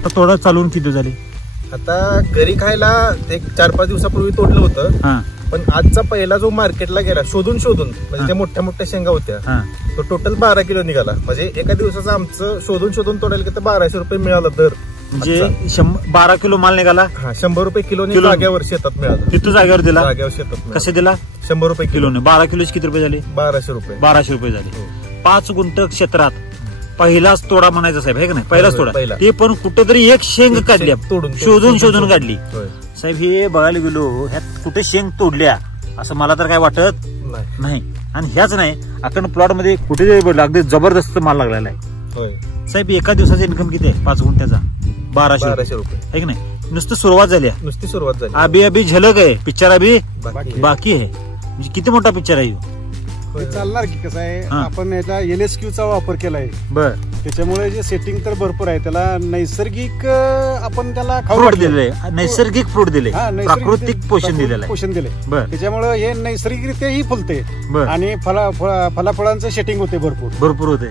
आता तोडा चालून किती झाले? आता घरी खायला एक 4-5 दिवसापूर्वी तोडलं होतं, पण आजचा पहिला जो मार्केटला गेला शोधून म्हणजे त्या मोठ्या मोठ्या शेंगा होत्या, तो टोटल 12 किलो निघाला. म्हणजे एका दिवसाचं आमचं शोधून तोडायला की 1200 रुपये मिळाला दर. म्हणजे 12 किलो माल निघाला. 100 रुपये किलोने जाग्यावर शेतात मिळाला. तिथं जागेवर दिला? जाग्यावर शेतात. कसे दिला? 100 रुपये किलोने. 12 किलोचे किती रुपये झाले? 1200 रुपये. 1200 रुपये झाले. 5 गुंठ क्षेत्रात पहिलाच तोडा म्हणायचा साहेब, आहे का नाही? पहिलाच तोडा. ते पण कुठेतरी एक शेंग काढली, शोधून काढली. साहेब हे बघायला गेलो, ह्यात कुठे शेंग तोडल्या असं मला तर काय वाटत नाही. आणि ह्याच नाही, आपण प्लॉट मध्ये कुठे अगदी जबरदस्त माल लागलेला आहे. साहेब एका दिवसाचा इन्कम किती आहे 5 गुंठ्याचा? 1200 रुपये, आहे की नाही? नुसतं सुरुवात झाली. अभी झलक आहे, पिक्चर अभी बाकी आहे. म्हणजे किती मोठा पिक्चर आहे चालणार की. कसं आहे, आपण याचा LSQ चा वापर केलाय. बर. त्याच्यामुळे जे सेटिंग तर भरपूर आहे. त्याला नैसर्गिक आपण त्याला फ्रूट दिले, नैसर्गिक फ्रूट दिले, प्राकृतिक पोषण दिलेलं दिले. त्याच्यामुळे हे नैसर्गिकरित्या ही फुलते आणि फळाफळांचं सेटिंग होते, भरपूर होते.